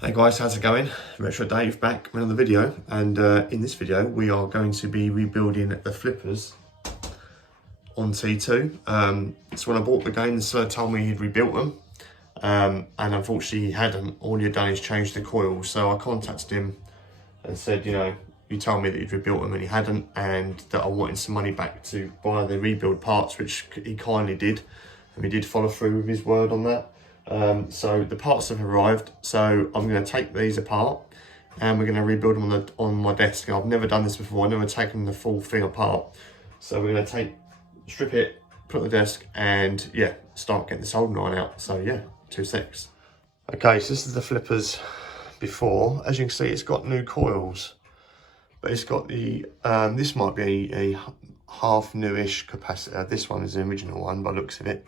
Hey guys, how's it going? Retro Dave back with another video, and in this video we are going to be rebuilding the flippers on T2. So when I bought the game, the seller told me he'd rebuilt them, and unfortunately he hadn't. All he had done is change the coil. So I contacted him and said, you told me that you'd rebuilt them and he hadn't, and that I wanted some money back to buy the rebuild parts, which he kindly did, and he did follow through with his word on that. So the parts have arrived, so I'm going to take these apart and we're going to rebuild them on my desk. I've never done this before, I've never taken the full thing apart. So we're going to strip it, put it on the desk, and yeah, start getting the soldering iron out. So yeah, 2 secs. Okay, so this is the flippers before. As you can see, it's got new coils, but it's got the, this might be a half newish capacitor. This one is the original one by the looks of it.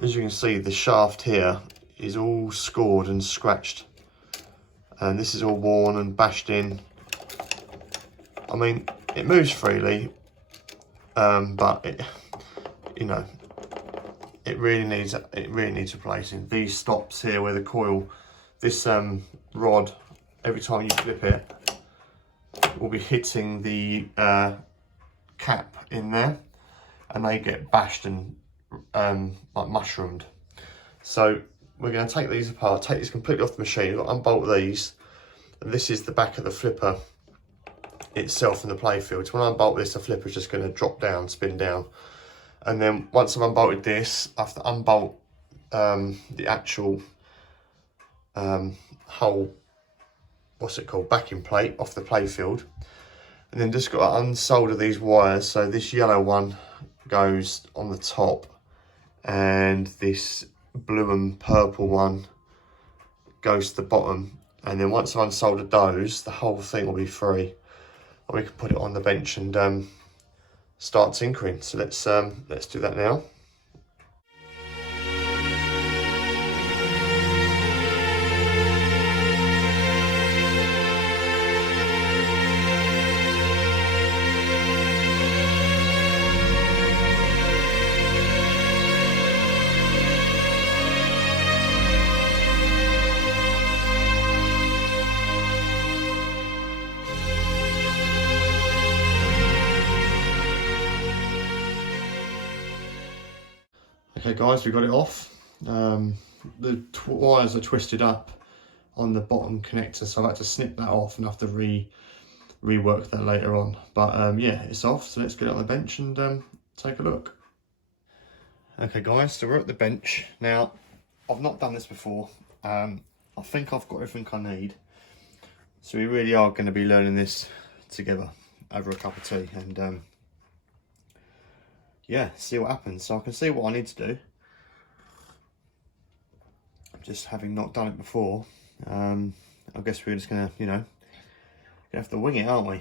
As you can see, the shaft here is all scored and scratched, and this is all worn and bashed in. I mean, it moves freely, but it really needs replacing. These stops here where the coil, this rod, every time you flip it, will be hitting the cap in there, and they get bashed and like mushroomed. So we're going to take these apart, take this completely off the machine. We've got to unbolt these, and this is the back of the flipper itself in the playfield. So when I unbolt this, the flipper is just going to drop down, spin down, and then once I've unbolted this, I have to unbolt the actual whole, what's it called, backing plate off the playfield, and then just got to unsolder these wires. So this yellow one goes on the top, and this blue and purple one goes to the bottom. And then once I've unsoldered those, the whole thing will be free, and we can put it on the bench and start tinkering. So let's do that now. Okay guys, we got it off. The wires are twisted up on the bottom connector, so I've had to snip that off and have to rework that later on. But yeah, it's off, so let's get it on the bench and take a look. Okay guys, so we're at the bench. Now, I've not done this before. I think I've got everything I need. So we really are going to be learning this together over a cup of tea, and yeah, see what happens. So I can see what I need to do, just having not done it before. I guess we're just gonna, gonna have to wing it, aren't we?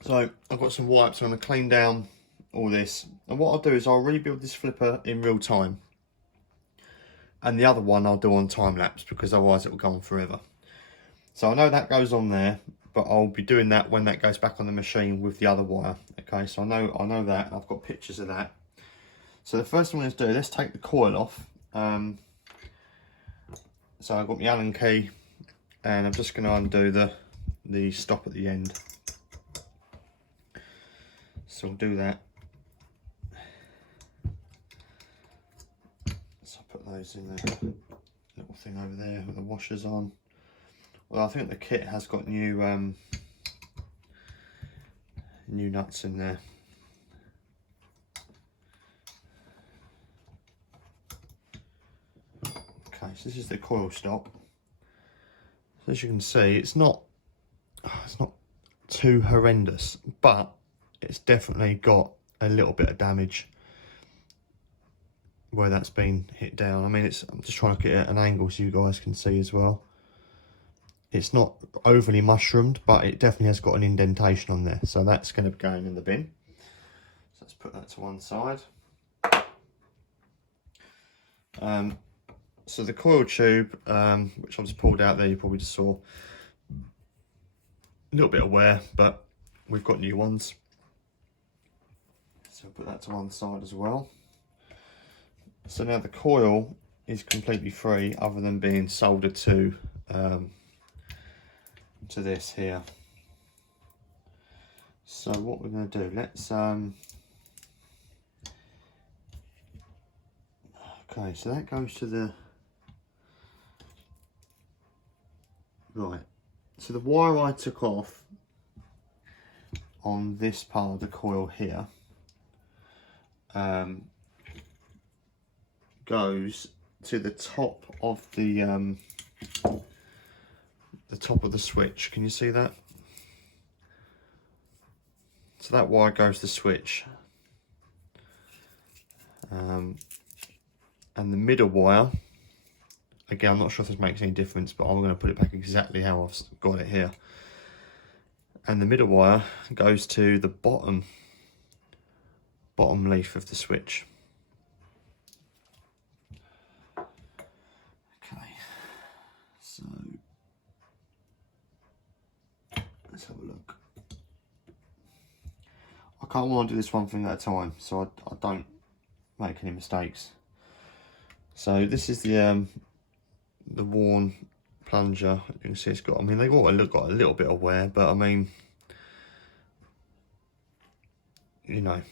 So I've got some wipes. I'm gonna clean down all this, and what I'll do is I'll rebuild this flipper in real time, and the other one I'll do on time lapse, because otherwise it will go on forever. So I know that goes on there, but I'll be doing that when that goes back on the machine with the other wire. Okay, so I know that, and I've got pictures of that. So the first thing I'm going to do, let's take the coil off. So I've got my Allen key, and I'm just going to undo the stop at the end. So I'll do that. So I'll put those in the little thing over there with the washers on. Well, I think the kit has got new nuts in there. Okay, so this is the coil stop. So as you can see, it's not too horrendous, but it's definitely got a little bit of damage where that's been hit down. I mean, I'm just trying to get it at an angle so you guys can see as well. It's not overly mushroomed, but it definitely has got an indentation on there. So that's going to be going in the bin. So let's put that to one side. So the coil tube, which I've just pulled out there, you probably just saw a little bit of wear, but we've got new ones. So put that to one side as well. So now the coil is completely free, other than being soldered to this here. So what we're going to do, let's okay, so that goes to the right. So the wire I took off on this part of the coil here goes to the top of the top of the switch. Can you see that? So that wire goes to the switch, and the middle wire, again, I'm not sure if this makes any difference, but I'm going to put it back exactly how I've got it here. And the middle wire goes to the bottom leaf of the switch. Okay, so let's have a look. I can't want to do this one thing at a time, so I don't make any mistakes. So this is the worn plunger. You can see it's got, I mean, they've got a little bit of wear, but I mean, you know,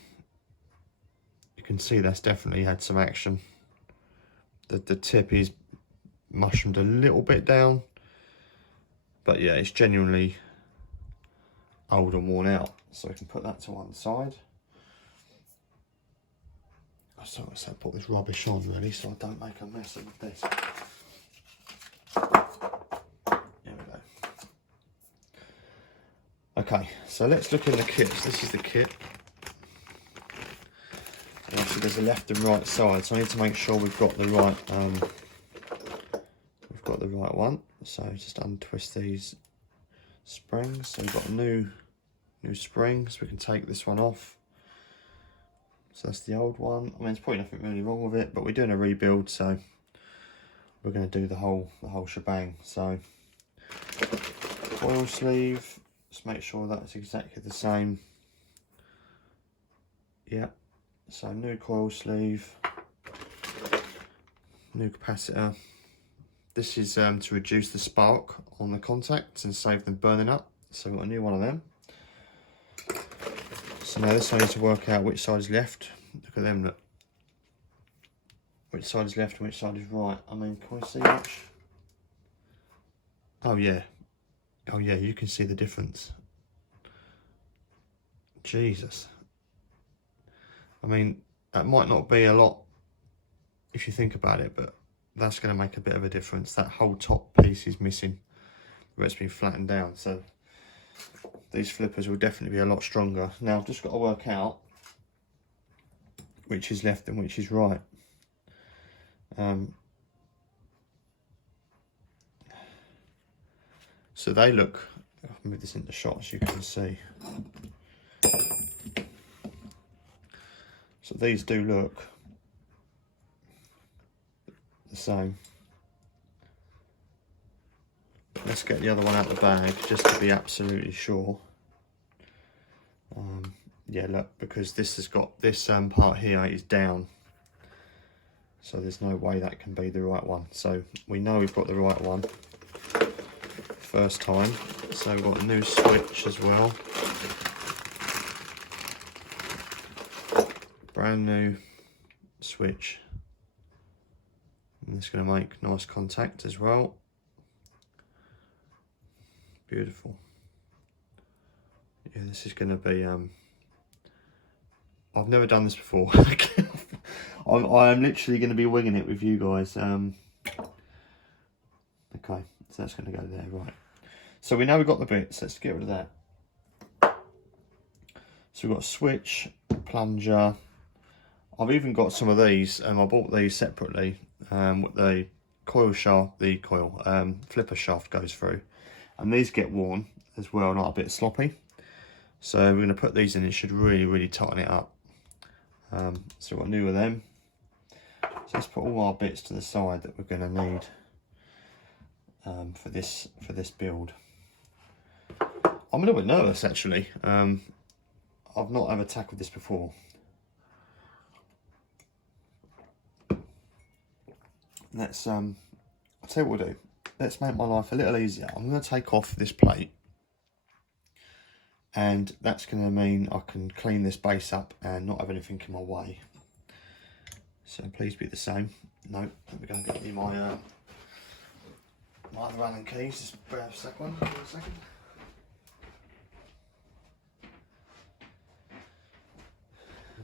you can see that's definitely had some action. The tip is mushroomed a little bit down, but yeah, it's genuinely old and worn out. So we can put that to one side. So I put this rubbish on really, so I don't make a mess of this. There we go. Okay, so let's look in the kit. So this is the kit. So there's a left and right side, so I need to make sure we've got the right one. So just untwist these springs. So we've got a new spring, so we can take this one off. So that's the old one. I mean, there's probably nothing really wrong with it, but we're doing a rebuild, so we're going to do the whole shebang. So coil sleeve, just make sure that's exactly the same. Yeah, so new coil sleeve, new capacitor. This is to reduce the spark on the contacts and save them burning up. So we've got a new one of them. So now this I need to work out which side is left. Look at them, look. Which side is left and which side is right. I mean, can we see much? Oh yeah. Oh yeah, you can see the difference. Jesus. I mean, that might not be a lot if you think about it, but that's going to make a bit of a difference. That whole top piece is missing where it's been flattened down. So these flippers will definitely be a lot stronger. Now I've just got to work out which is left and which is right. So they look, I'll move this into shot so you can see. So these do look the same. Let's get the other one out of the bag just to be absolutely sure. Yeah, look, because this has got this part here is down, so there's no way that can be the right one. So we know we've got the right one first time. So we've got a new switch as well, brand new switch, and it's going to make nice contact as well. Beautiful. Yeah, this is going to be I've never done this before. I'm literally going to be winging it with you guys. Okay, so that's going to go there, right. So we know we've got the bits, let's get rid of that. So we've got a switch, plunger. I've even got some of these, I bought these separately, with the coil shaft, flipper shaft goes through. And these get worn as well, not a bit sloppy. So we're going to put these in, it should really tighten it up. So we've got new of them. So let's put all our bits to the side that we're going to need for this build. I'm a little bit nervous actually. I've not ever tackled this before. let's I'll tell you what we'll do. Let's make my life a little easier. I'm going to take off this plate, and that's going to mean I can clean this base up and not have anything in my way. So please be the same. No, let me go and get me my my other Allen keys. Just grab a second.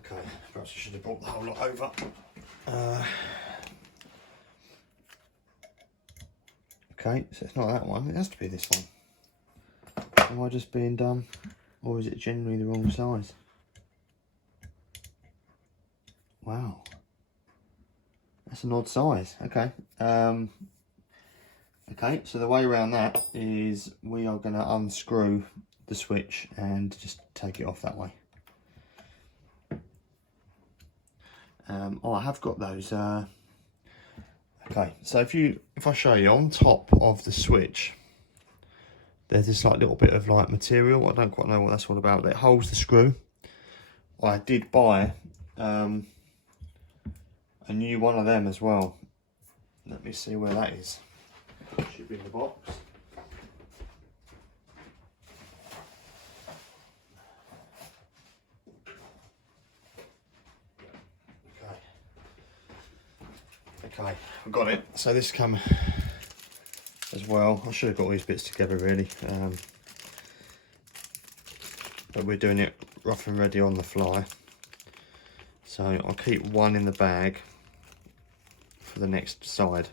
Okay, perhaps I should have brought the whole lot over. Okay, so it's not that one, it has to be this one. Am I just being dumb? Or is it genuinely the wrong size? Wow. That's an odd size, okay. Okay, so the way around that is we are going to unscrew the switch and just take it off that way. Oh, I have got those. Okay, so if I show you on top of the switch, there's this like little bit of like material. I don't quite know what that's all about. That holds the screw. I did buy a new one of them as well. Let me see where that is. Should be in the box. Okay, I've got it. So this come as well. I should have got all these bits together really, but we're doing it rough and ready on the fly. So I'll keep one in the bag for the next side.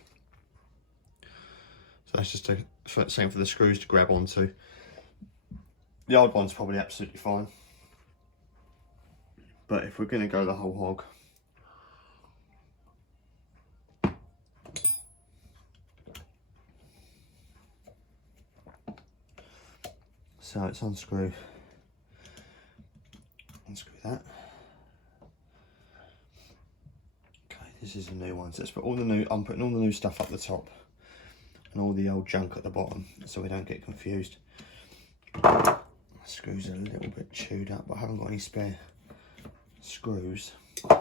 So that's just same for the screws to grab onto. The old one's probably absolutely fine, but if we're going to go the whole hog, so it's unscrew that. Okay, this is a new one. So let's put all the new. I'm putting all the new stuff up the top and all the old junk at the bottom, so we don't get confused. The screws are a little bit chewed up, but I haven't got any spare screws. So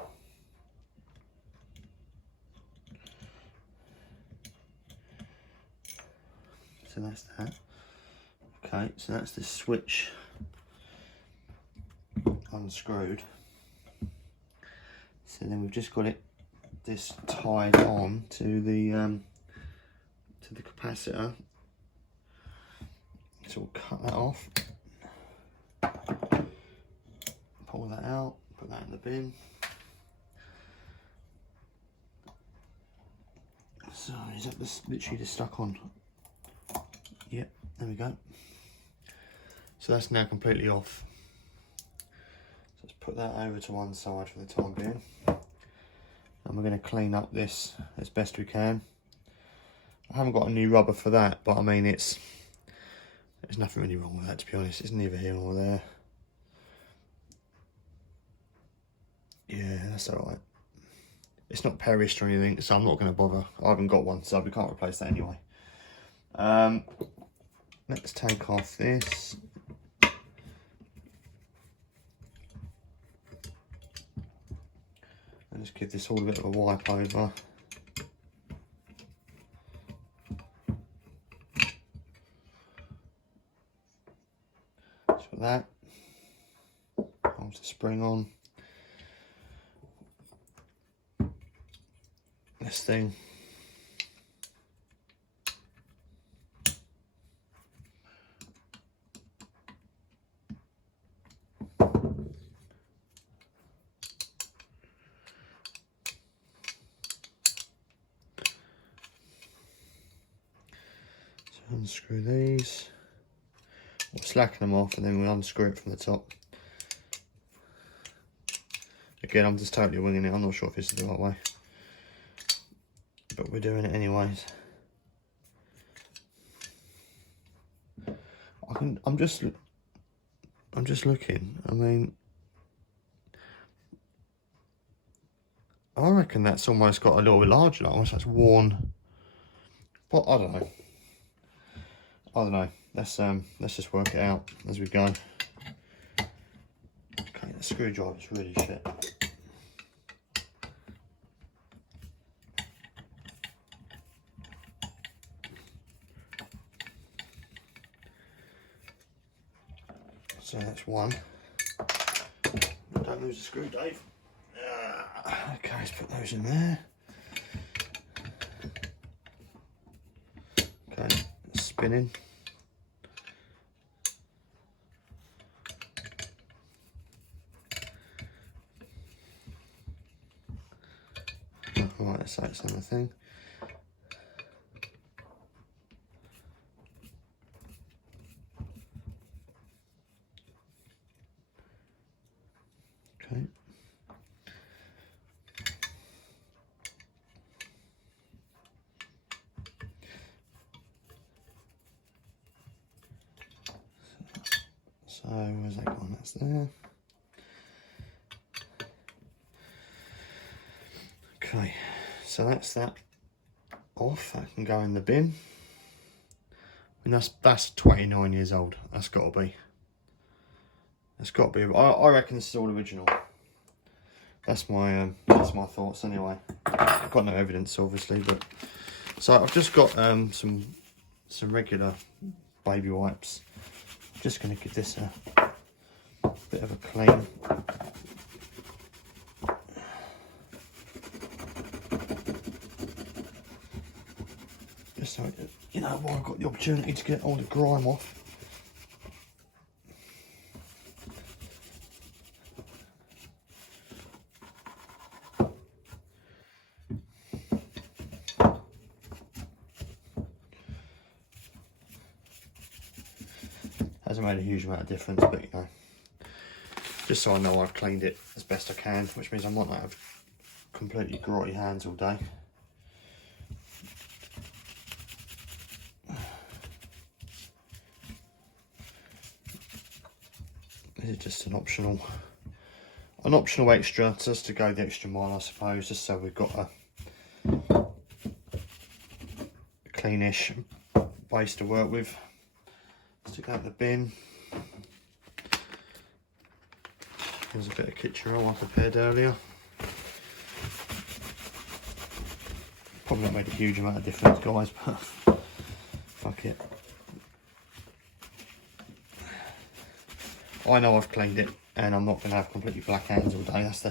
that's that. Okay, so that's the switch unscrewed. So then we've just got this tied on to the capacitor. So we'll cut that off, pull that out, put that in the bin. So is that literally just stuck on? Yep, there we go. So that's now completely off. So let's put that over to one side for the time being. And we're going to clean up this as best we can. I haven't got a new rubber for that, but I mean there's nothing really wrong with that, to be honest. It's neither here nor there. Yeah, that's alright. It's not perished or anything, so I'm not going to bother. I haven't got one, so we can't replace that anyway. Let's take off this. And just give this all a bit of a wipe over. So that holds the spring on. This thing. Unscrew these, we'll slacken them off and then we'll unscrew it from the top. Again, I'm just totally winging it. I'm not sure if this is the right way, but we're doing it anyways. I'm just looking. I mean, I reckon that's almost got a little bit larger. Almost that's worn. But I don't know. Let's just work it out as we go. Okay, the screwdriver's really shit. So that's one. Don't lose the screw, Dave. Okay, let's put those in there. Okay, spinning. Right, so it's on the thing. Okay. So where's that gone? That's there. Okay, so that's that off. That can go in the bin. And that's 29 years old. That's got to be. That's got to be. I reckon this is all original. That's my thoughts anyway. I've got no evidence, obviously, but so I've just got some regular baby wipes. I'm just going to give this a bit of a clean. Just so you know, while I've got the opportunity to get all the grime off. Hasn't made a huge amount of difference, but you know, just so I know I've cleaned it as best I can, which means I might not have completely grotty hands all day. This is just an optional extra, just to go the extra mile, I suppose, just so we've got a cleanish base to work with. Stick that in the bin. There's a bit of kitchen roll I prepared earlier. Probably not made a huge amount of difference, guys, but fuck it. I know I've cleaned it, and I'm not going to have completely black hands all day. That's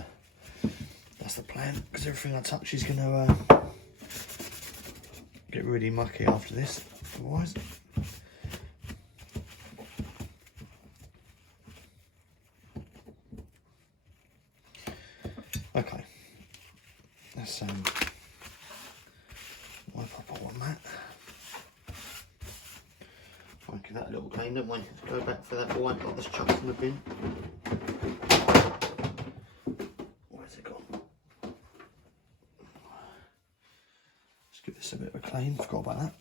the plan, because everything I touch is going to get really mucky after this. Otherwise. Okay, let's wipe up on that. I'll give that a little clean, don't we? Let's go back for that wipe up that's chucked in the bin. Where's it gone? Let's give this a bit of a clean, forgot about that.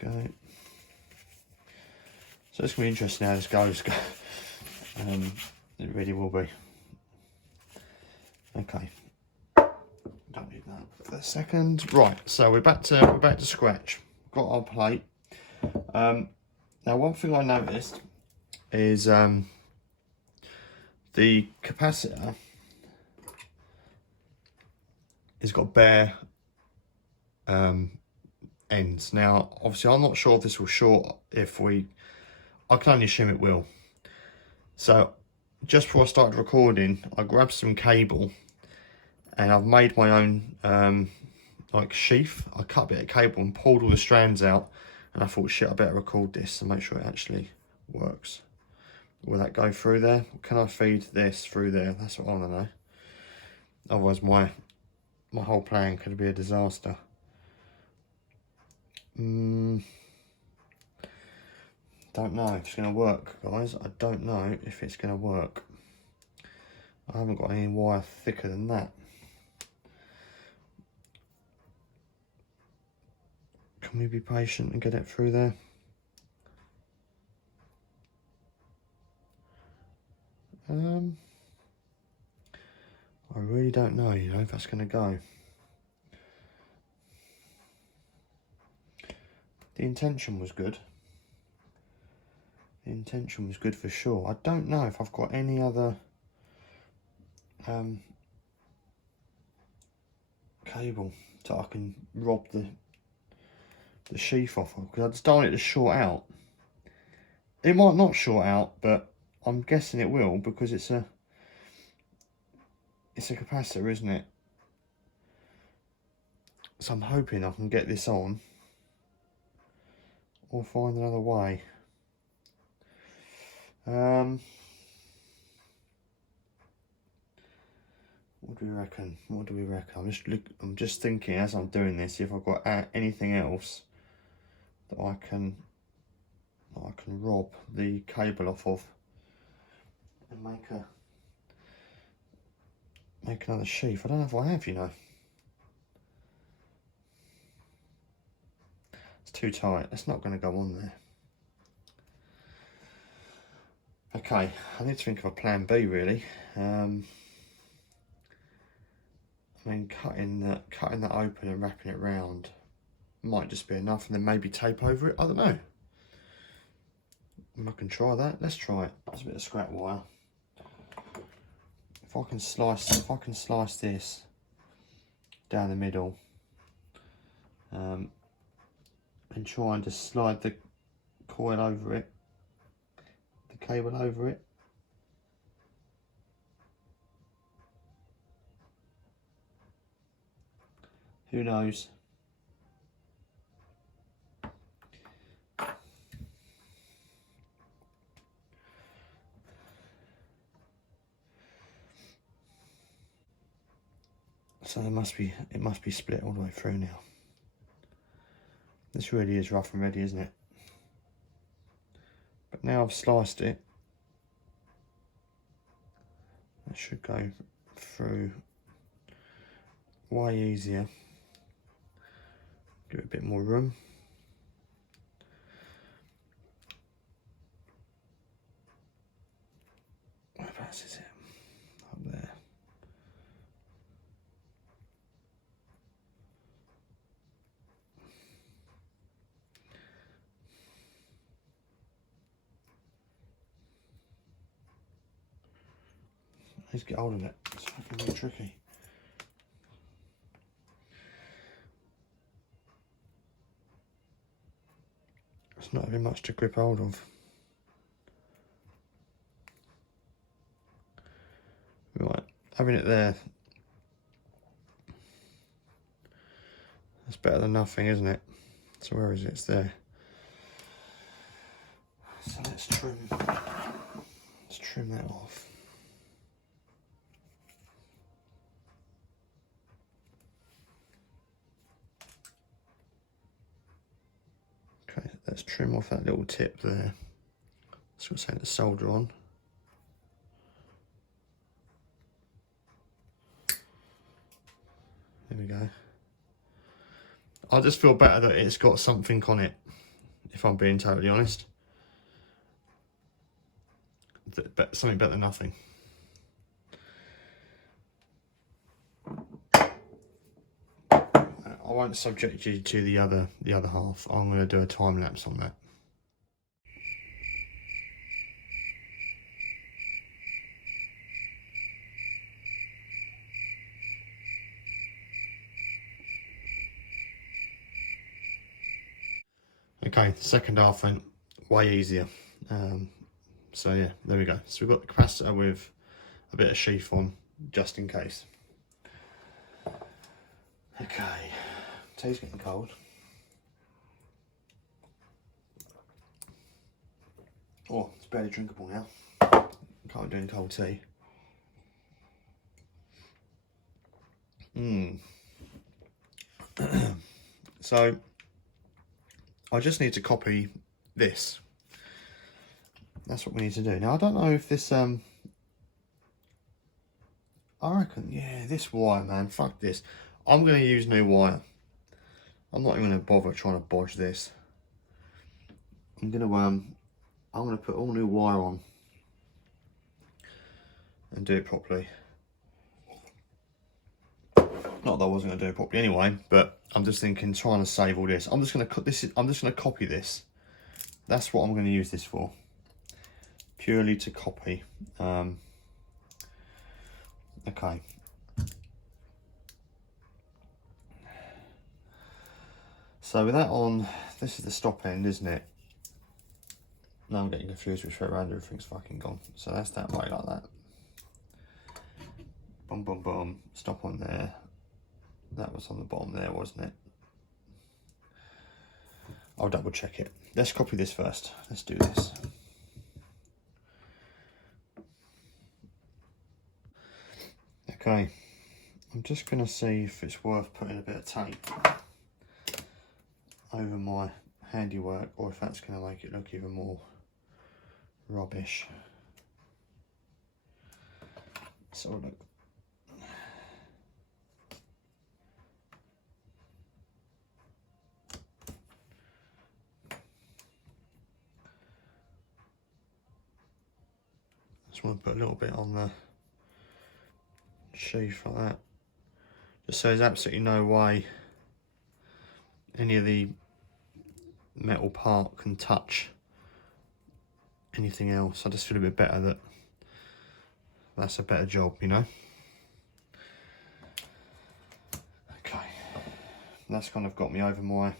Go. So it's going to be interesting how this goes. It really will be. Okay. Don't need that for a second. Right. So we're back to scratch. Got our plate. Now one thing I noticed is the capacitor has got bare ends. Now, obviously, I'm not sure if this will short. I can only assume it will. So, just before I started recording, I grabbed some cable, and I've made my own like sheath. I cut a bit of cable and pulled all the strands out, and I thought, shit, I better record this and make sure it actually works. Will that go through there? Can I feed this through there? That's what I want to know. Otherwise, my whole plan could be a disaster. Don't know if it's going to work, guys. I don't know if it's going to work. I haven't got any wire thicker than that. Can we be patient and get it through there? I really don't know, you know, if that's going to go. The intention was good. The intention was good for sure. I don't know if I've got any other cable so I can rob the sheath off of, because I just don't want it to short out. It might not short out, but I'm guessing it will, because it's a capacitor, isn't it? So I'm hoping I can get this on or find another way. What do we reckon? What do we reckon? I'm just thinking as I'm doing this if I've got anything else that I can rob the cable off of and make another sheath. I don't know if I have, you know. It's too tight. It's not going to go on there. Okay, I need to think of a plan B really. I mean, cutting that open and wrapping it round might just be enough, and then maybe tape over it. I don't know. I can try that. Let's try it. There's a bit of scrap wire. If I can slice this down the middle, and try and just slide the coil over it, the cable over it. Who knows? So it must be split all the way through now. This really is rough and ready, isn't it? But now I've sliced it, that should go through way easier. Give it a bit more room. Whereabouts is it? Up there. Let's get hold of it. It's fucking really tricky. It's not very much to grip hold of. Right, having it there. That's better than nothing, isn't it? So where is it? It's there. So let's trim that off. Okay, let's trim off that little tip there. So we're saying to solder on. There we go. I just feel better that it's got something on it, if I'm being totally honest. Something better than nothing. I won't subject you to the other half. I'm going to do a time lapse on that. Okay, the second half went way easier. So yeah, there we go. So we've got the capacitor with a bit of sheath on, just in case. Okay, tea's getting cold. Oh, it's barely drinkable now. Can't do cold tea. So I just need to copy this. That's what we need to do. Now I don't know if this I reckon, yeah, this wire, man, fuck this. I'm gonna use new wire. I'm not even gonna bother trying to bodge this. I'm gonna put all new wire on and do it properly. Not that I wasn't gonna do it properly anyway, but I'm just thinking, trying to save all this. I'm just gonna copy this. That's what I'm gonna use this for. Purely to copy. Okay. So with that on, this is the stop end, isn't it? Now I'm getting confused with straight around, everything's fucking gone. So that's that way like that. Boom, boom, boom, stop on there. That was on the bottom there, wasn't it? I'll double check it. Let's copy this first. Let's do this. Okay, I'm just gonna see if it's worth putting a bit of tape over my handiwork, or if that's gonna make it look even more rubbish. So look. Just want to put a little bit on the sheath like that, just so there's absolutely no way any of the metal part can touch anything else. I just feel a bit better that that's a better job, you know. Okay, that's kind of got me over my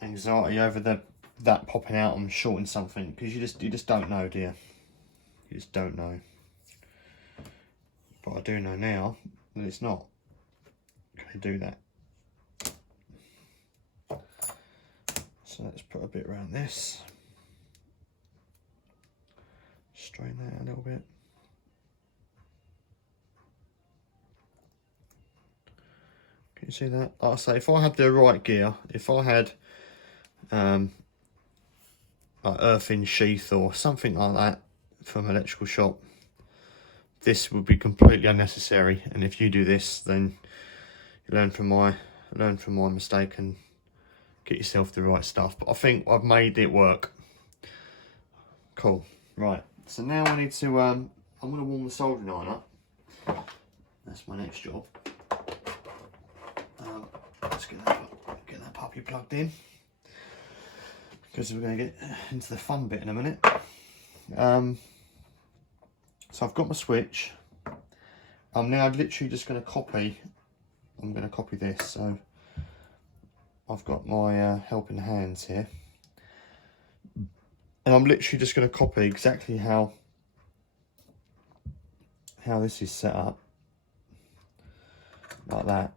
anxiety over that popping out and shorting something, because you just don't know, dear. You just don't know. But I do know now that it's not going to do that. So let's put a bit around this. Strain that a little bit. Can you see that? Like I say, if I had the right gear, if I had like earthing sheath or something like that from an electrical shop, this would be completely unnecessary. And if you do this, then you learn from my mistake and get yourself the right stuff. But I think I've made it work. Cool. Right. So now I need to I'm going to warm the soldering iron up. That's my next job. Let's get that puppy plugged in, because we're going to get into the fun bit in a minute. So I've got my switch. I'm now literally just going to copy. I'm going to copy this. So I've got my helping hands here, and I'm literally just going to copy exactly how this is set up, like that.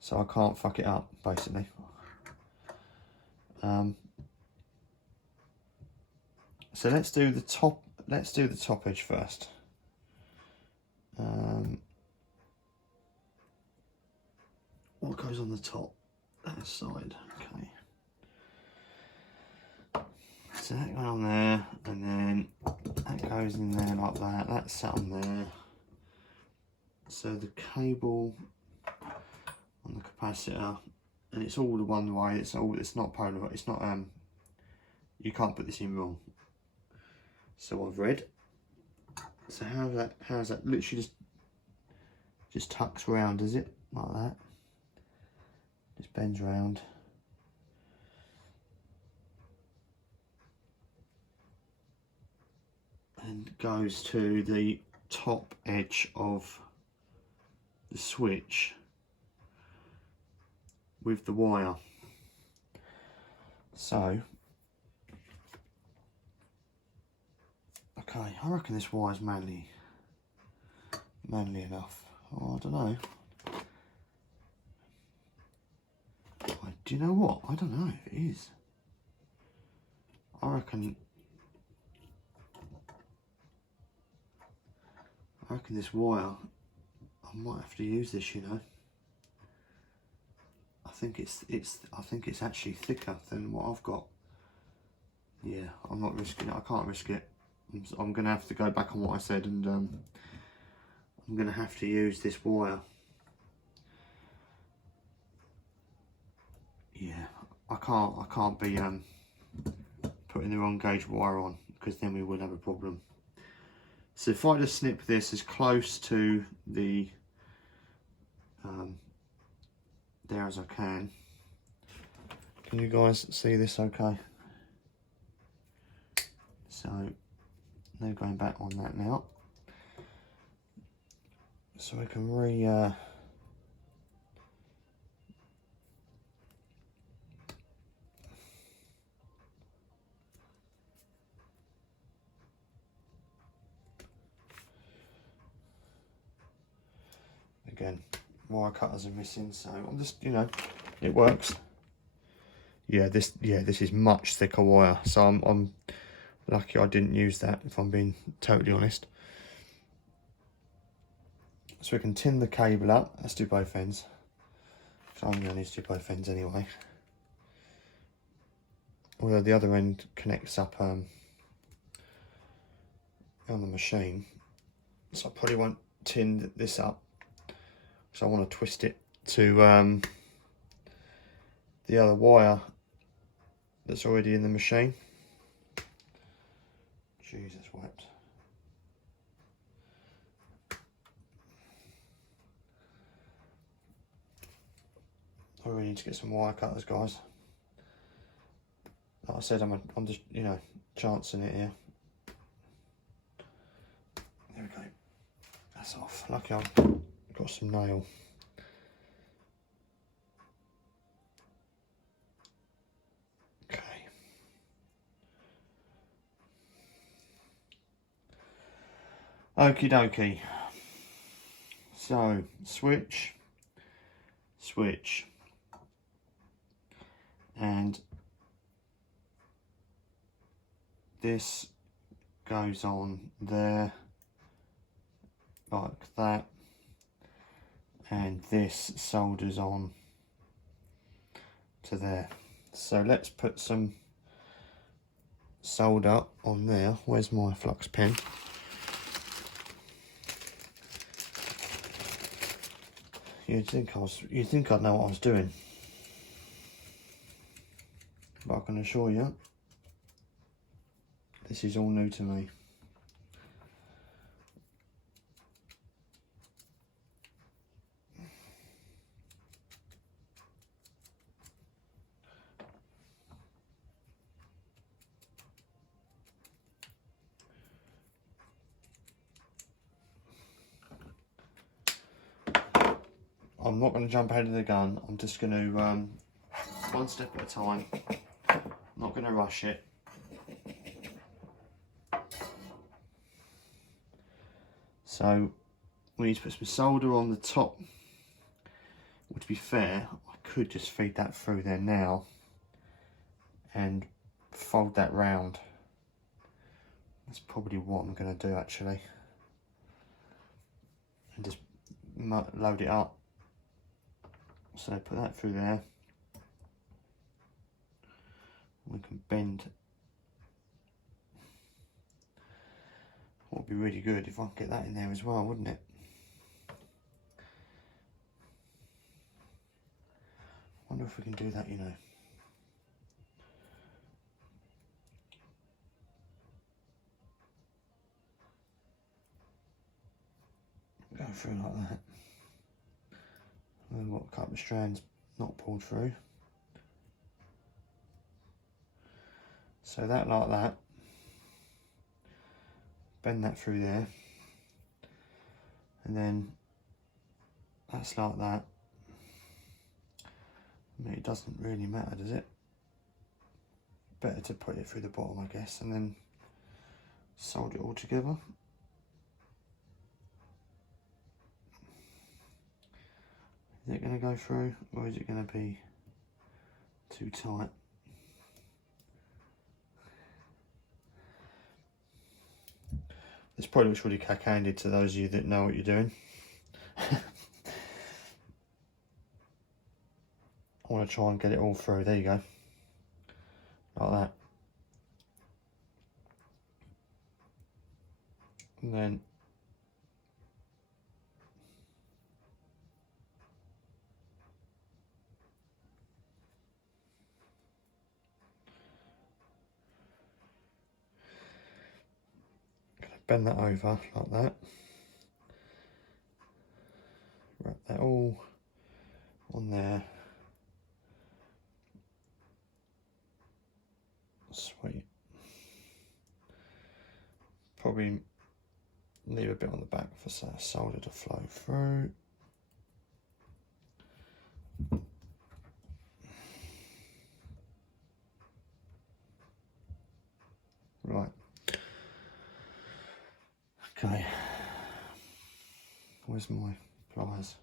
So I can't fuck it up, basically. So let's do the top. Let's do the top edge first. What goes on the top? That side. Okay. So that goes on there, and then that goes in there like that. That's sat on there. So the cable on the capacitor, and it's all the one way. It's not polar. It's not you can't put this in wrong. So I've read. So how's that? Literally just tucks around, does it? Like that. Just bends around. And goes to the top edge of the switch with the wire. So, okay, I reckon this wire's manly enough. Oh, I don't know. Do you know what? I don't know if it is. I reckon this wire, I might have to use this, you know. I think it's actually thicker than what I've got. Yeah, I'm not risking it. I can't risk it. I'm gonna have to go back on what I said, and I'm gonna have to use this wire. Yeah, I can't be putting the wrong gauge wire on, because then we will have a problem. So if I just snip this as close to the there as I can you guys see this okay? So no going back on that now. So we can again, wire cutters are missing, so I'm just, you know, it works. Yeah, this is much thicker wire, so I'm lucky I didn't use that, if I'm being totally honest. So we can tin the cable up. Let's do both ends. So I'm going to need to do both ends anyway. Although the other end connects up on the machine, so I probably won't tin this up. So I want to twist it to the other wire that's already in the machine. Jesus wept. I really need to get some wire cutters, guys. Like I said, I'm just, you know, chancing it here. There we go. That's off. Lucky I've got some nail. Okay. Okie dokie. So, switch, and this goes on there like that, and this solders on to there. So let's put some solder on there. Where's my flux pen? You'd think I'd know what I was doing, but I can assure you this is all new to me. I'm not going to jump ahead of the gun. I'm just going to one step at a time. I'm not going to rush it. So we need to put some solder on the top. Well, to be fair, I could just feed that through there now and fold that round. That's probably what I'm going to do actually. And just load it up. So put that through there. We can bend. What would be really good if I could get that in there as well, wouldn't it? Wonder if we can do that, you know. Go through like that. And we've got a couple of strands not pulled through. So that like that. Bend that through there. And then that's like that. I mean, it doesn't really matter, does it? Better to put it through the bottom, I guess, and then solder it all together. Is it going to go through, or is it going to be too tight? This probably looks really cack-handed to those of you that know what you're doing. I want to try and get it all through. There you go. Like that. And then bend that over like that. Wrap that all on there. Sweet. probably leave a bit on the back for solder to flow through. Right. Okay. Where's my pliers?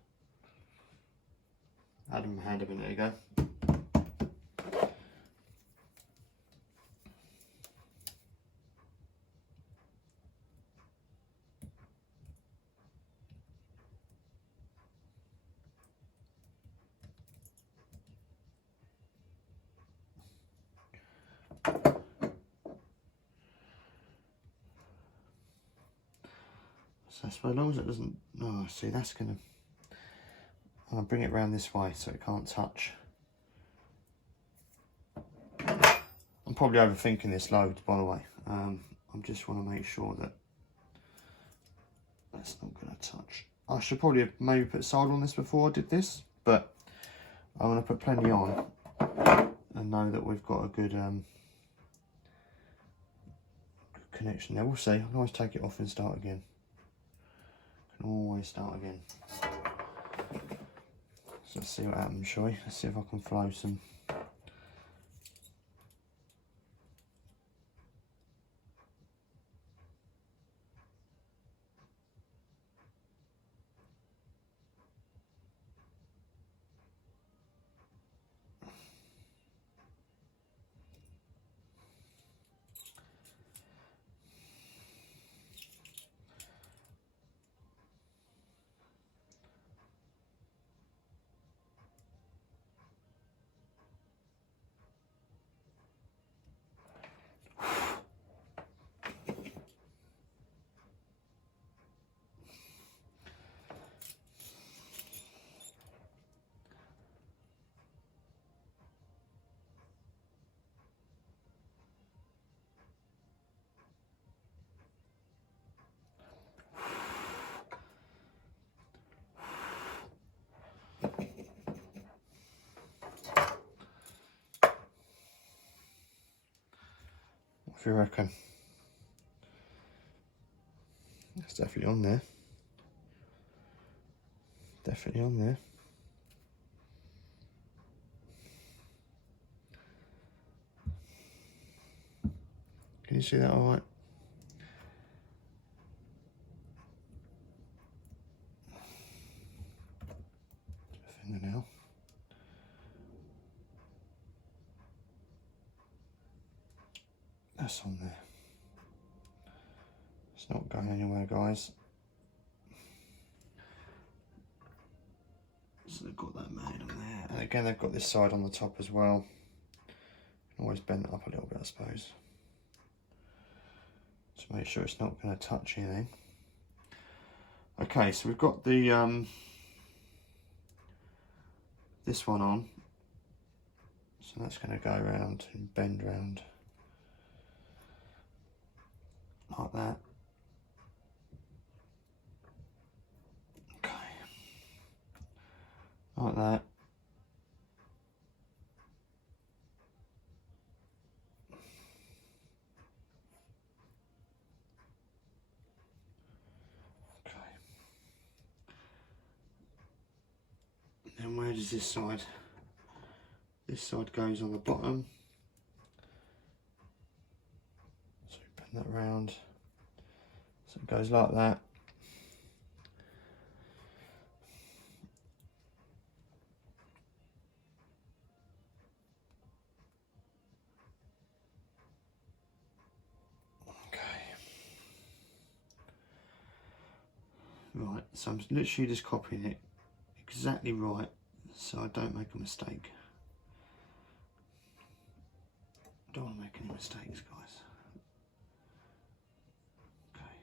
Had them hand a minute ago. So as long as it doesn't, oh, see, that's gonna, I'll bring it around this way so it can't touch. I'm probably overthinking this load, by the way. I just want to make sure that that's not going to touch. I should probably have maybe put solder on this before I did this, but I'm going to put plenty on and know that we've got a good connection there. We'll see. I can always take it off and start again. Can always start again. So let's see what happens, shall we? Let's see if I can flow some. What do you reckon? That's definitely on there. Definitely on there. Can you see that all right? Fingernail. That's on there. It's not going anywhere, guys. So they've got that made on there. And again, they've got this side on the top as well. Can always bend it up a little bit, I suppose. To make sure it's not going to touch anything. Okay, so we've got the this one on. So that's going to go around and bend round like that. Okay. Like that. Okay. And where does this side? This side goes on the bottom. So we bend that round. So it goes like that. Right, so I'm literally just copying it exactly right so I don't make a mistake. Don't want to make any mistakes, guys. Okay.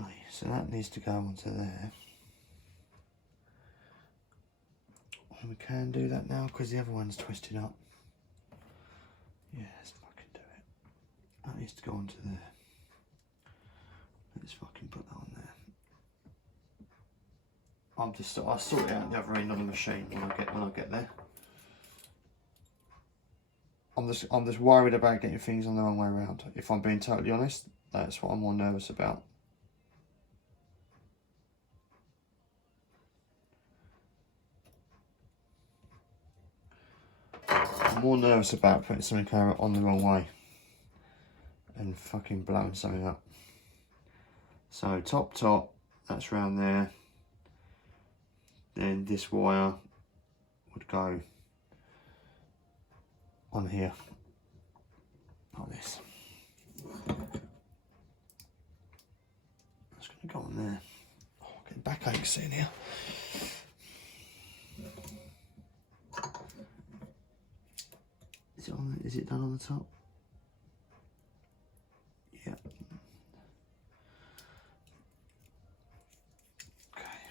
Okay, so that needs to go onto there. And we can do that now because the other one's twisted up. Yeah, let's fucking do it. That needs to go onto there. Let's fucking put that on there. I'll sort it out the other end on the machine when I get there. I'm just worried about getting things on the wrong way around. If I'm being totally honest, that's what I'm more nervous about. I'm more nervous about putting something on the wrong way and fucking blowing something up. So top, that's around there. Then this wire would go on here, like this. It's going to go on there. Oh, I'm getting backache sitting here. Is it on? Is it done on the top? Yeah. Okay.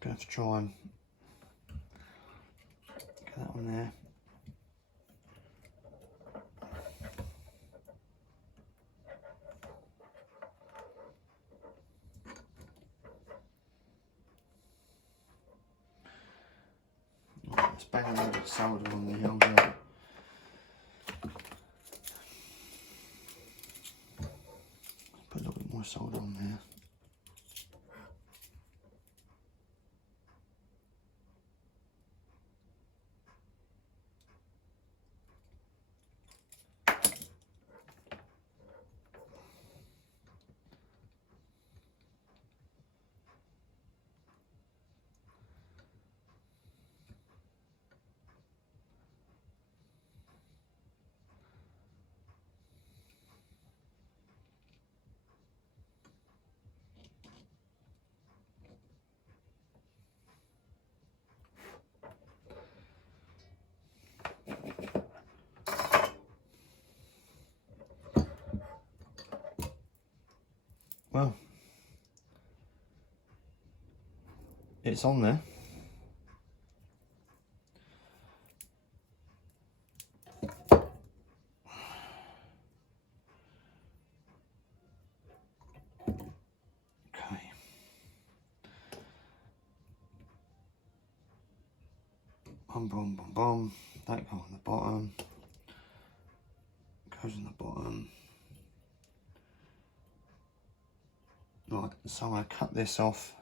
Gonna have to try and get that on there. Let's bang a little bit of solder on the holder. Put a little bit more solder on there. Well, it's on there. Okay. Boom. That goes on the bottom. Goes on the bottom. Right, so I'm going to cut this off.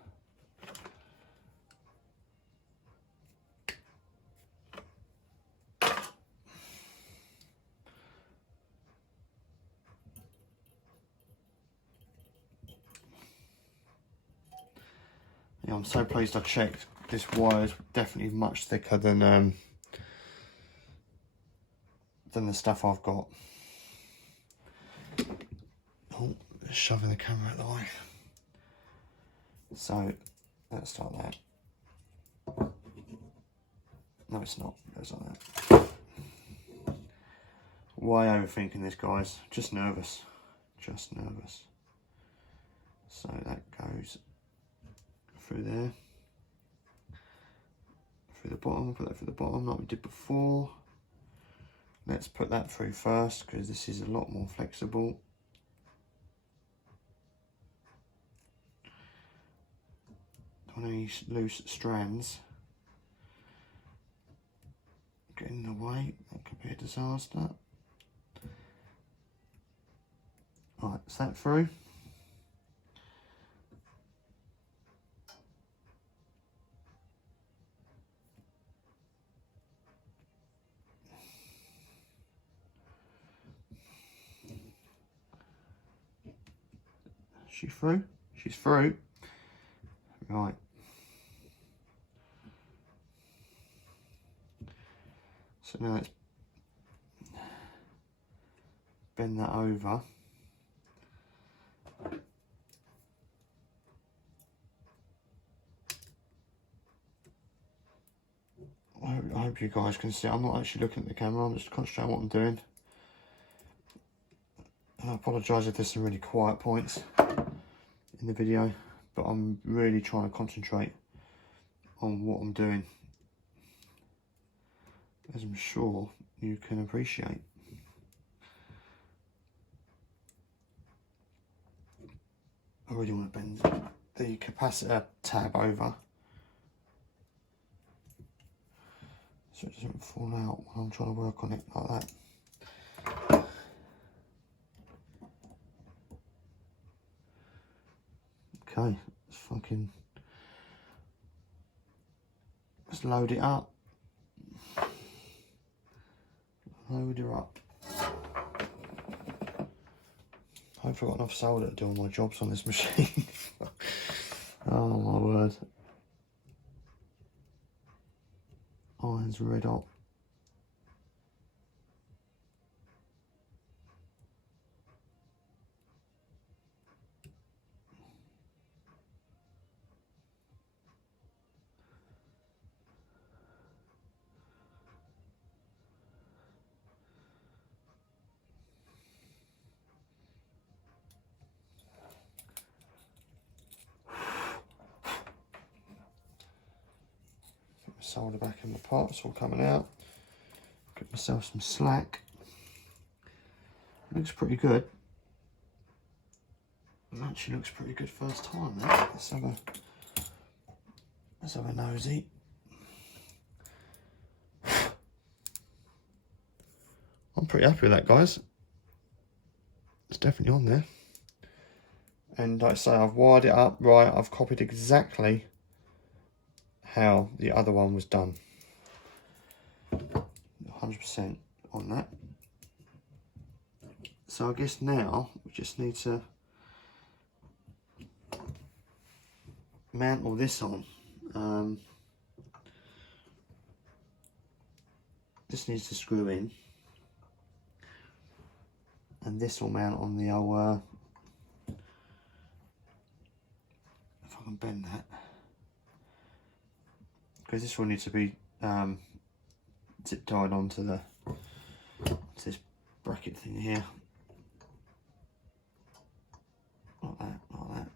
Yeah, I'm so pleased I checked. This wire is definitely much thicker than the stuff I've got. Oh, shoving the camera out the way. So let's start that. No, it's not. It goes like that. Why overthinking this, guys? Just nervous. Just nervous. So that goes through there. Through the bottom. Put that through the bottom like we did before. Let's put that through first because this is a lot more flexible. Don't want any loose strands get in the way. That could be a disaster. Right, is that through? She through? She's through. Right. So now let's bend that over. I hope you guys can see. I'm not actually looking at the camera. I'm just concentrating on what I'm doing. And I apologise if there's some really quiet points in the video, but I'm really trying to concentrate on what I'm doing, as I'm sure you can appreciate. really want to bend the capacitor tab over so it doesn't fall out when I'm trying to work on it like that. Okay, let's load it up. Load her up. Hopefully I've got enough solder to do all my jobs on this machine. Oh my word. Iron's red hot. Solder back in the pot, it's all coming out. Get myself some slack. Looks pretty good. It actually looks pretty good first time now. Let's have a nosy. I'm pretty happy with that, guys. It's definitely on there. And like I say, I've wired it up right. I've copied exactly how the other one was done. 100% on that. So I guess now we just need to mount all this on. This needs to screw in, and this will mount on the old, if I can bend that, because this will need to be zip tied onto this bracket thing here, like that, like that.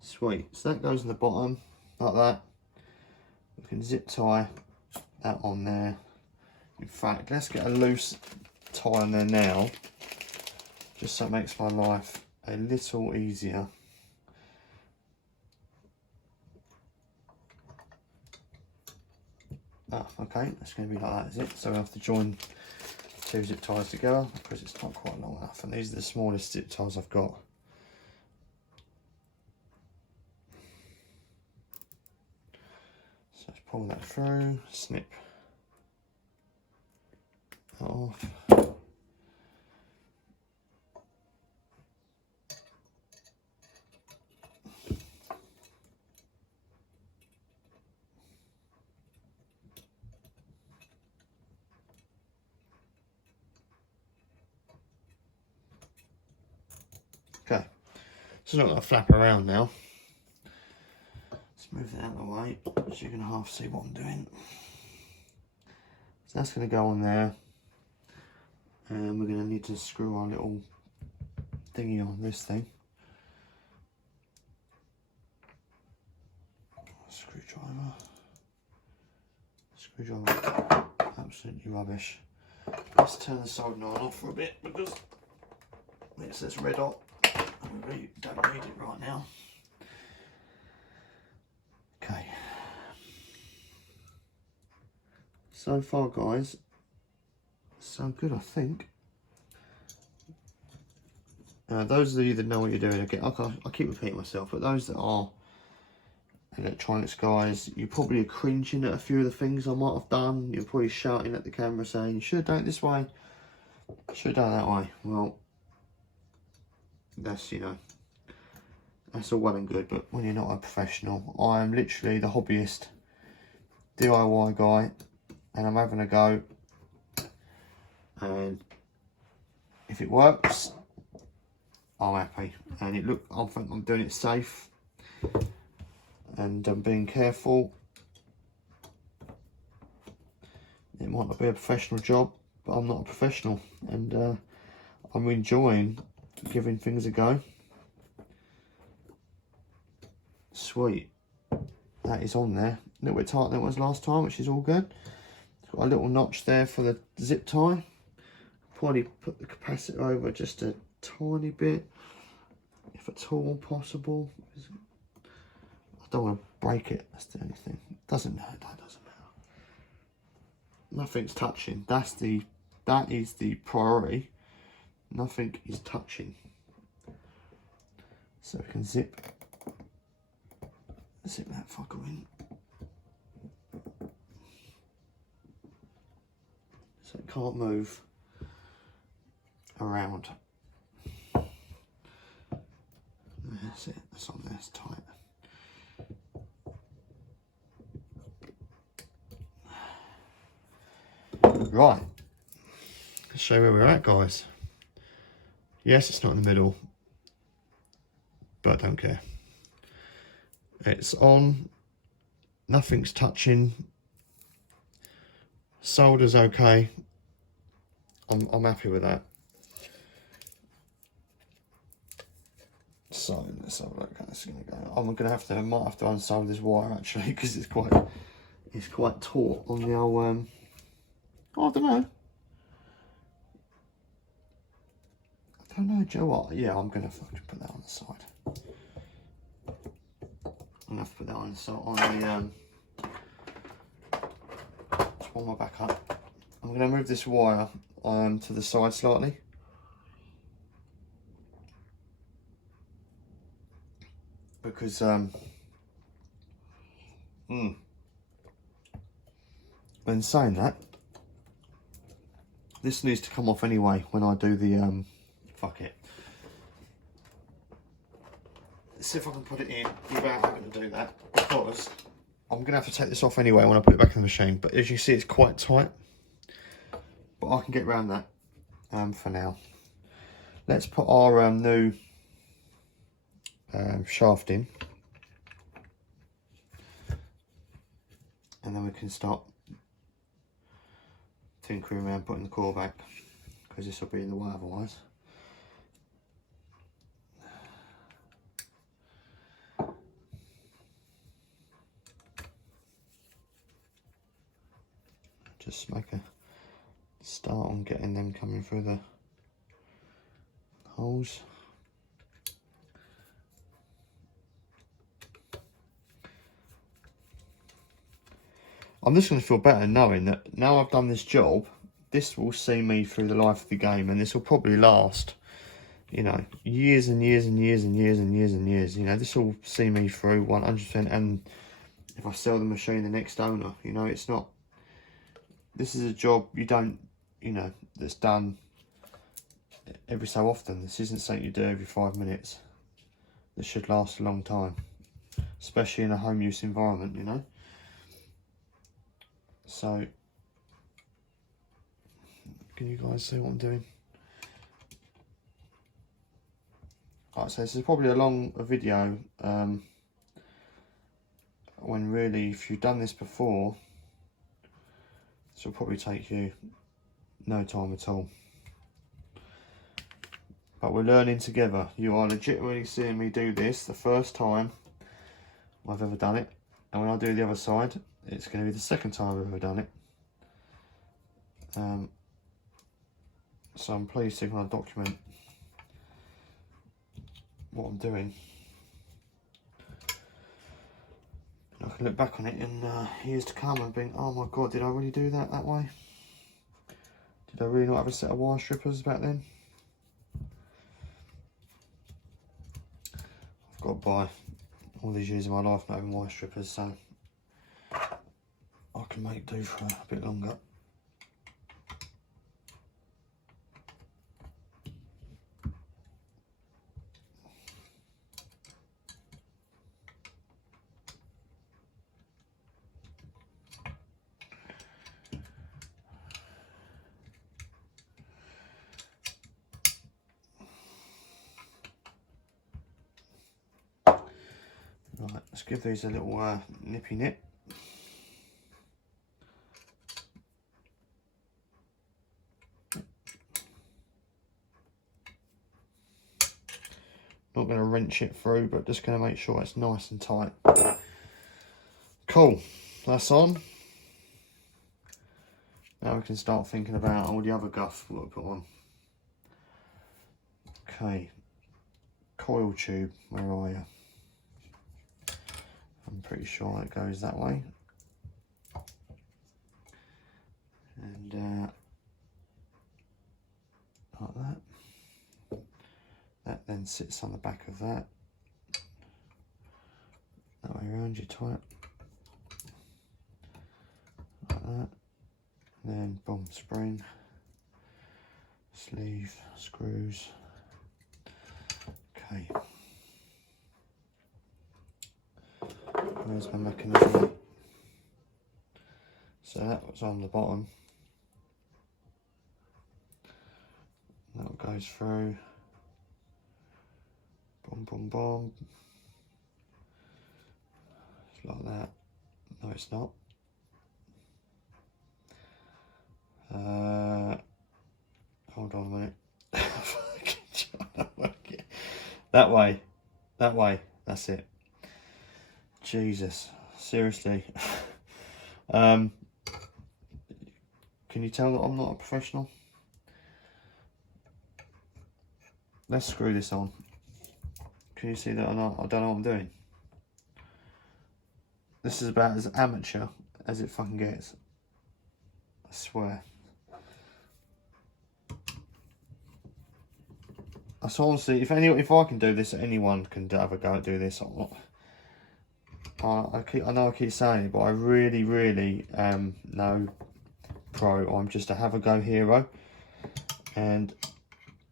Sweet, so that goes in the bottom like that. We can zip tie that on there. In fact, let's get a loose tie on there now, just so it makes my life a little easier. Ah, okay, that's going to be like that, is it? So we have to join two zip ties together because it's not quite long enough, and these are the smallest zip ties I've got. So let's pull that through, snip that off. Okay, so it's not going to flap around now. Let's move that out of the way so you can half see what I'm doing. So that's going to go on there, and we're going to need to screw our little thingy on this thing. Screwdriver, absolutely rubbish. Let's turn the soldering iron off for a bit because it says red hot. I really don't read it right now. Okay. So far, guys, so good, I think. Those of you that know what you're doing, again, I keep repeating myself, but those that are electronics guys, you're probably cringing at a few of the things I might have done. You're probably shouting at the camera saying, you should have done it this way, should have done it that way. Well, that's, you know, that's all well and good, but when you're not a professional, I am literally the hobbyist DIY guy, and I'm having a go, and if it works, I'm happy. And I think I'm doing it safe, and I'm being careful. It might not be a professional job, but I'm not a professional, and I'm enjoying giving things a go. Sweet, that is on there. A little bit tighter than it was last time, which is all good. It's got a little notch there for the zip tie. probably put the capacitor over just a tiny bit, if at all possible. I don't want to break it, that's the only thing. Doesn't matter, that doesn't matter. Nothing's touching. That is the priority. Nothing is touching. So we can zip that fucker in. So it can't move around. That's it, that's on there, it's tight. Right, let's show you where we're at, guys. Yes, it's not in the middle, but I don't care. It's on, nothing's touching, solder's okay. I'm happy with that. So let's have a look how this is going to go. I might have to unsolder this wire actually, because it's quite taut on the old. I don't know. Joe. What? Yeah, I'm gonna fucking put that on the side. I'm gonna have to put that on the side. Just warm my back up. I'm gonna move this wire to the side slightly. Because when saying that, this needs to come off anyway when I do the fuck it. Let's see if I can put it in without having to do that, because I'm gonna have to take this off anyway when I put it back in the machine. But as you see, it's quite tight, but I can get around that for now. Let's put our new shaft in, and then we can start tinkering around putting the coil back, because this will be in the way otherwise. Just make a start on getting them coming through the holes. I'm just going to feel better knowing that now I've done this job, this will see me through the life of the game, and this will probably last, you know, years and years and years and years and years and years. You know, this will see me through 100%. And if I sell the machine, the next owner, you know, it's not. This is a job you don't, you know, that's done every so often. This isn't something you do every 5 minutes. This should last a long time, especially in a home use environment, you know. So, can you guys see what I'm doing? Alright, so this is probably a video, when really, if you've done this before, this will probably take you no time at all. But we're learning together. You are legitimately seeing me do this the first time I've ever done it, and when I do the other side, it's going to be the second time I've ever done it. So I'm pleased to kind of document what I'm doing. And I can look back on it in years to come and think, oh my god, did I really do that way? Did I really not have a set of wire strippers back then? I've got by all these years of my life not having wire strippers, so I can make do for a bit longer. Right, let's give these a little nippy nip. Not going to wrench it through, but just going to make sure it's nice and tight. Cool, that's on. Now we can start thinking about all the other guff we've got to put on. Okay, coil tube, where are you? I'm pretty sure it goes that way. And like that. That then sits on the back of that. That way around, you tie it. Like that. Then boom, spring, sleeve, screws. Okay. Where's my mechanism? So that was on the bottom. That goes through. Boom, boom, boom. It's like that. No, it's not. Hold on a minute. That way. That way. That's it. Jesus. Seriously. Can you tell that I'm not a professional? Let's screw this on. Can you see that I don't know what I'm doing? This is about as amateur as it fucking gets. I swear. So honestly, if I can do this, anyone can have a go at do this. I know I keep saying it, but I really am no pro. I'm just a have a go hero. And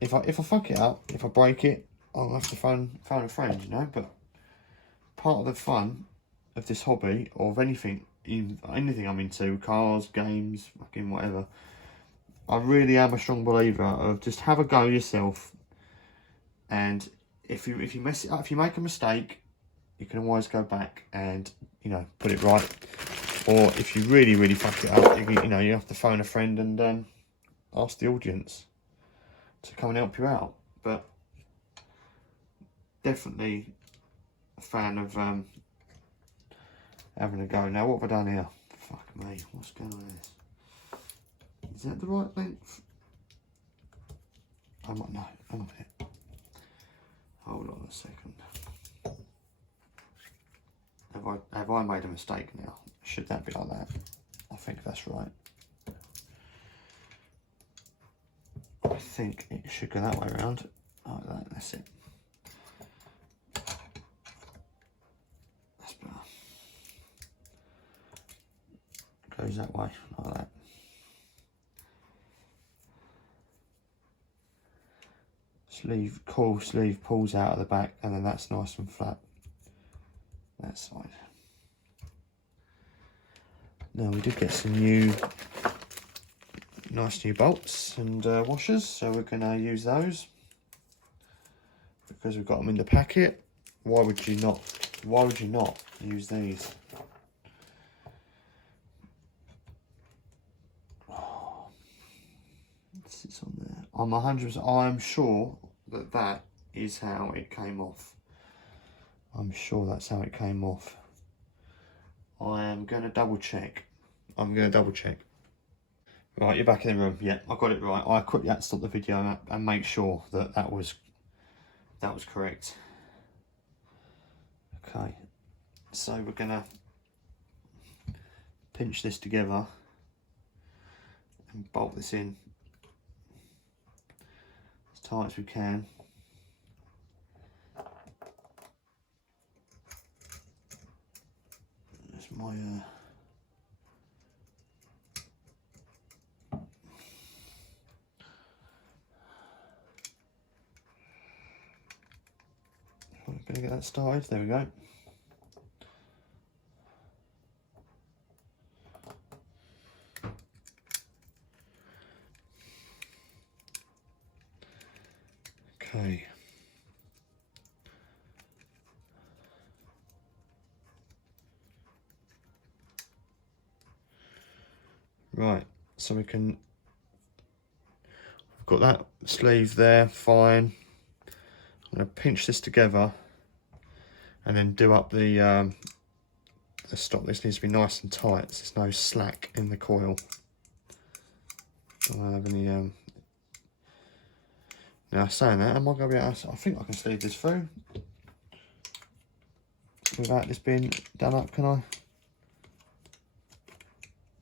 if I fuck it up, if I break it, I'll have to phone a friend, you know. But part of the fun of this hobby, or of anything I'm into, cars, games, fucking whatever, I really am a strong believer of just have a go yourself. And if you mess it up, if you make a mistake, you can always go back and, you know, put it right. Or if you really fuck it up, you know, you have to phone a friend and ask the audience to come and help you out. But definitely a fan of having a go. Now, what have I done here? Fuck me, what's going on with this? Is that the right length? No, hang on a minute. Hold on a second. Have I made a mistake now? Should that be like that? I think that's right. I think it should go that way around. Like that, that's it. That's better. Goes that way, like that. Coil sleeve pulls out of the back, and then that's nice and flat. That side. Now we did get some nice new bolts and washers, so we're going to use those because we've got them in the packet. Why would you not use these? Oh, it sits on there. I'm 100%. I'm sure that is how it came off. I'm sure that's how it came off. I am going to double check. Right, you're back in the room. Yeah, I got it right. I quickly had to stop the video and make sure that was correct. Okay, so we're going to pinch this together and bolt this in as tight as we can. There's my I'm gonna get that started. There we go. Okay. Right, so we can, I've got that sleeve there, fine. I'm going to pinch this together and then do up the stop. This needs to be nice and tight so there's no slack in the coil. don't have any. Now saying that, am I going to be able to, I think I can sleeve this through without this being done up, can I?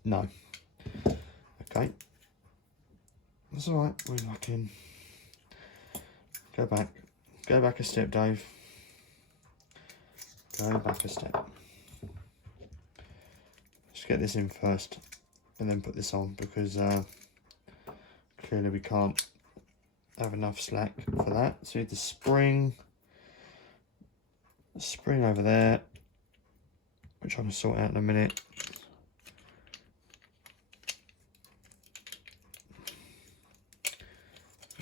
No. Okay. That's alright, I can go back a step, Dave. Go back a step. Just get this in first and then put this on, because clearly we can't have enough slack for that. So we need the spring over there, which I can sort out in a minute.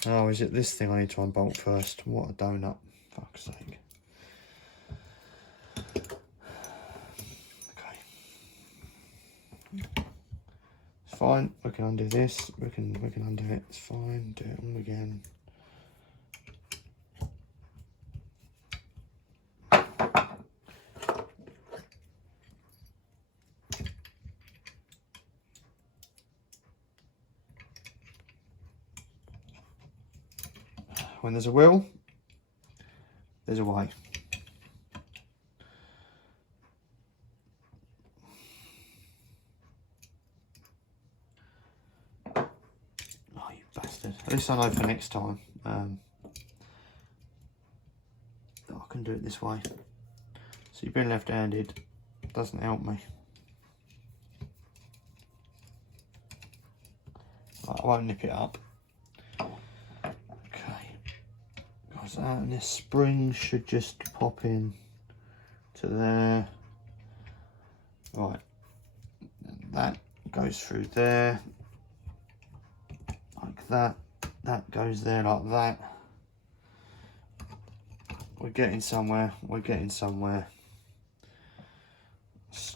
Oh, is it this thing I need to unbolt first? What a donut, fuck's sake. Okay. It's fine, we can undo this, we can undo it, it's fine, do it all again. When there's a will, there's a way. Oh, you bastard. At least I know for next time that I can do it this way. So you've been left-handed, doesn't help me. Right, I won't nip it up. And this spring should just pop in to there. Right, that goes through there like that. That goes there like that. We're getting somewhere. We're getting somewhere.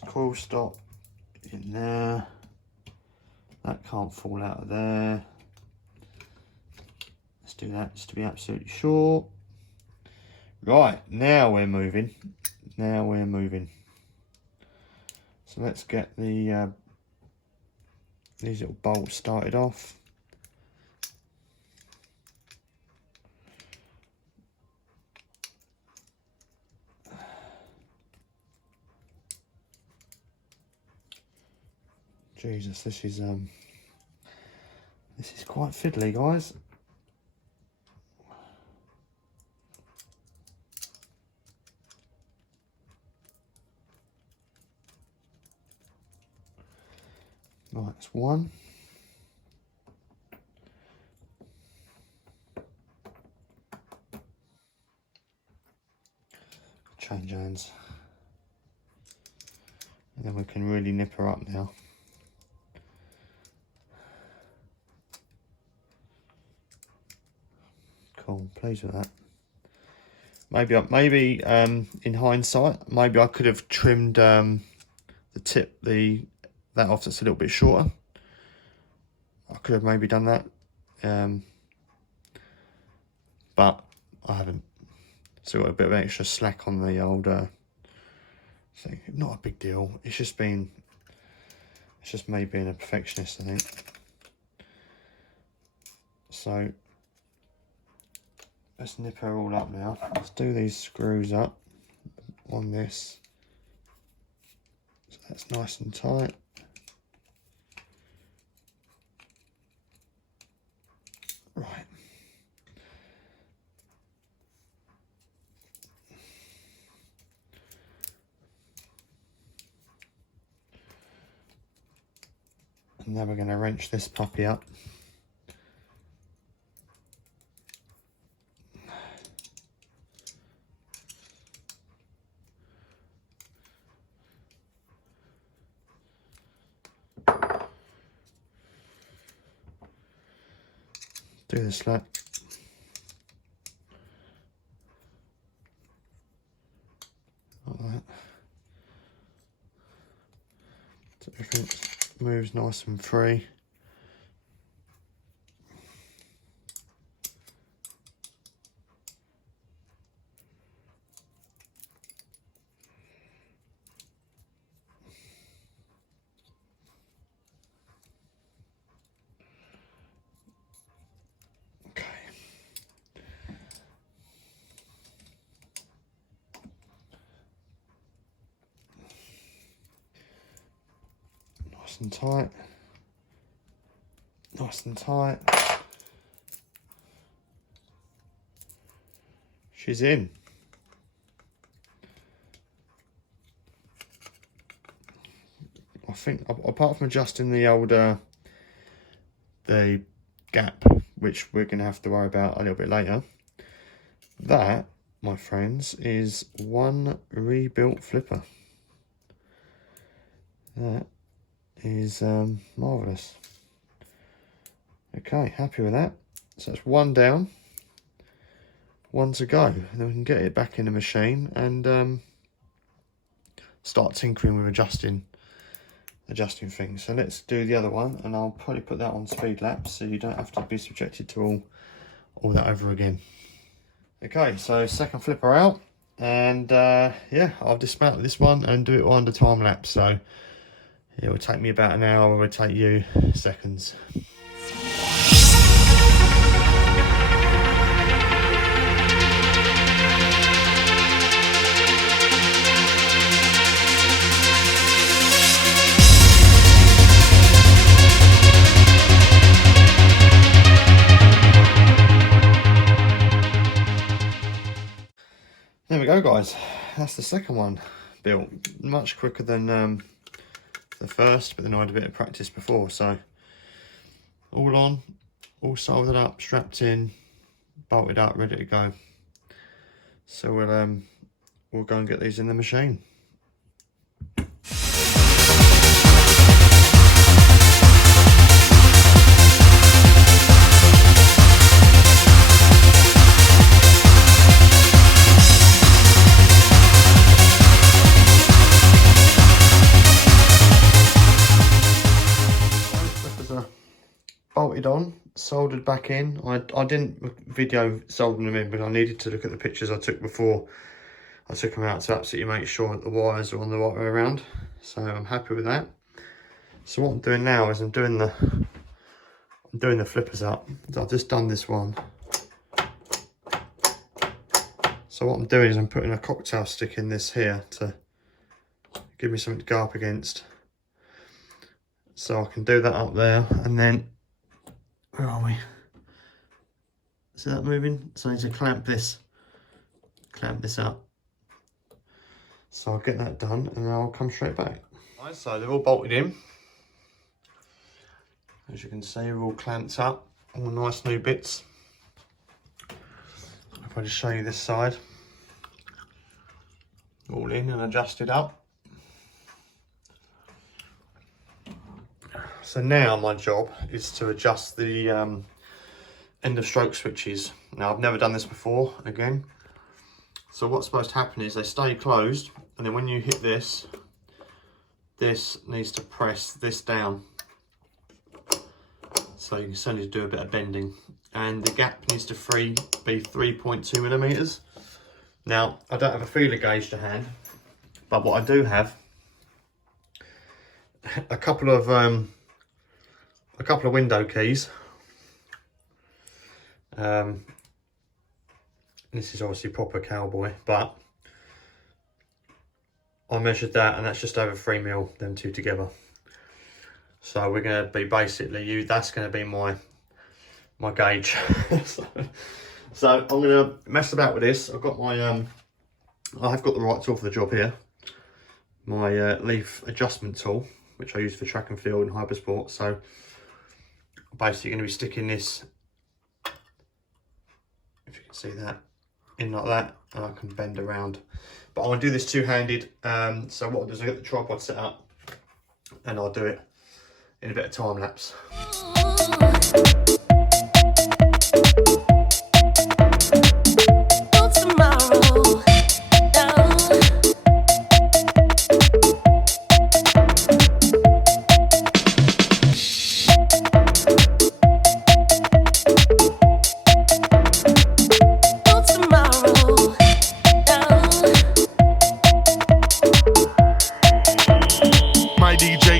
Coil stop in there. That can't fall out of there. Let's do that just to be absolutely sure. Right, now we're moving. Now we're moving. So let's get the these little bolts started off. Jesus, this is quite fiddly, guys. Right, that's one. Change hands. And then we can really nip her up now. Cool, pleased with that. Maybe in hindsight, maybe I could have trimmed the tip, that off that's a little bit shorter. I could have maybe done that, but I haven't. So got a bit of extra slack on the old thing. Not a big deal. It's just me being a perfectionist, I think. So let's nip her all up now. Let's do these screws up on this. So that's nice and tight. Right. And now we're going to wrench this puppy up. Do the slack. Like that. So everything moves nice and free. Nice and tight. Nice and tight. She's in. I think, apart from adjusting the old, the gap, which we're going to have to worry about a little bit later, that, my friends, is one rebuilt flipper. That is marvellous. Okay, happy with that. So that's one down, one to go. And then we can get it back in the machine and start tinkering with adjusting things. So let's do the other one, and I'll probably put that on speed lapse so you don't have to be subjected to all that over again. Okay, so second flipper out, and yeah, I'll dismantle this one and do it under time lapse. So it will take me about an hour, it will take you seconds. There we go, guys. That's the second one built. Much quicker than the first, but then I had a bit of practice before. So all on, all soldered up, strapped in, bolted up, ready to go. So we'll go and get these in the machine. Bolted on, soldered back in. I didn't video soldering them in, but I needed to look at the pictures I took before I took them out to absolutely make sure that the wires are on the right way around. So I'm happy with that. So what I'm doing now is I'm doing the flippers up. So I've just done this one. So what I'm doing is I'm putting a cocktail stick in this here to give me something to go up against. So I can do that up there, and then where are we? See that moving? So I need to clamp this up. So I'll get that done and I'll come straight back. Right, so they're all bolted in. As you can see, they're all clamped up, all nice new bits. If I just show you this side, all in and adjusted up. So now my job is to adjust the end of stroke switches. Now I've never done this before, again. So what's supposed to happen is they stay closed, and then when you hit this, this needs to press this down. So you can certainly do a bit of bending. And the gap needs to be 3.2 millimeters. Now, I don't have a feeler gauge to hand, but what I do have, a couple of window keys. This is obviously proper cowboy, but I measured that and that's just over 3 mil, them two together. So we're going to be basically, that's going to be my gauge. So I'm going to mess about with this. I've got my, I have got the right tool for the job here. My leaf adjustment tool, which I use for track and field and hypersport. So basically going to be sticking this, if you can see that, in like that, and I can bend around. But I want to do this two-handed, so what I'll do is I'll get the tripod set up and I'll do it in a bit of time lapse.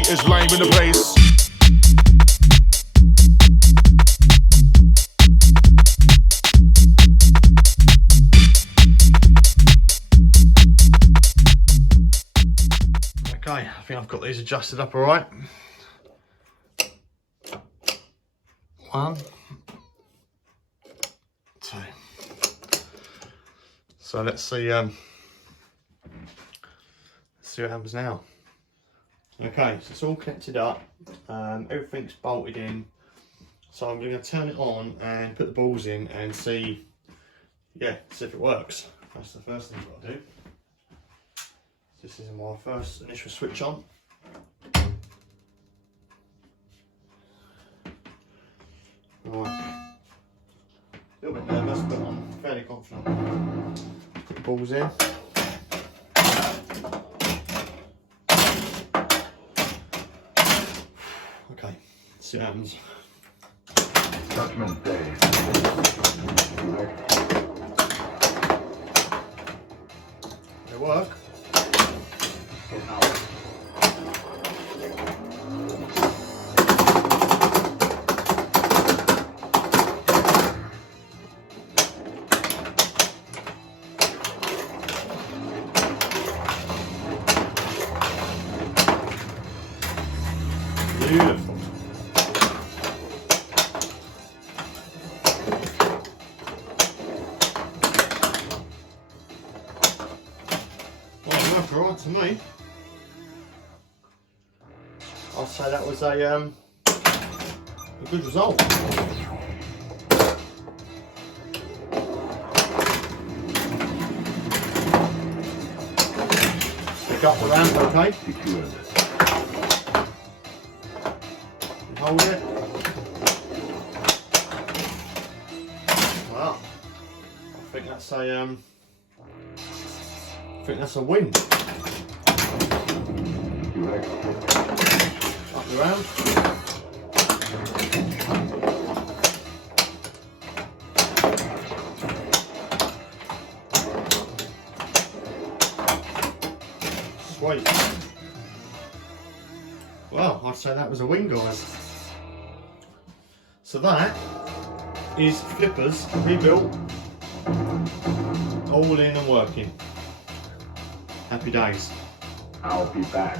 Is live in the place. Okay, I think I've got these adjusted up all right. fun. So let's see what happens now. Okay, so it's all connected up, everything's bolted in. So I'm going to turn it on and put the balls in and see if it works. That's the first thing I've got to do. This is my first initial switch on. Right. A little bit nervous, but I'm fairly confident. Put the balls in. Okay, see what happens. Judgment Day. They work. Beautiful. Well, it worked alright to me. I'll say that was a good result. Pick up the ramp, okay? Hold it. Wow. I think that's a win. Up the round. Sweet. Well, I'd say that was a win, guys. So that is flippers rebuilt, all in and working. Happy days. I'll be back.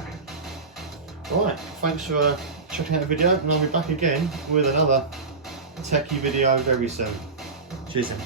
Right, thanks for checking out the video, and I'll be back again with another techie video very soon. Cheers then.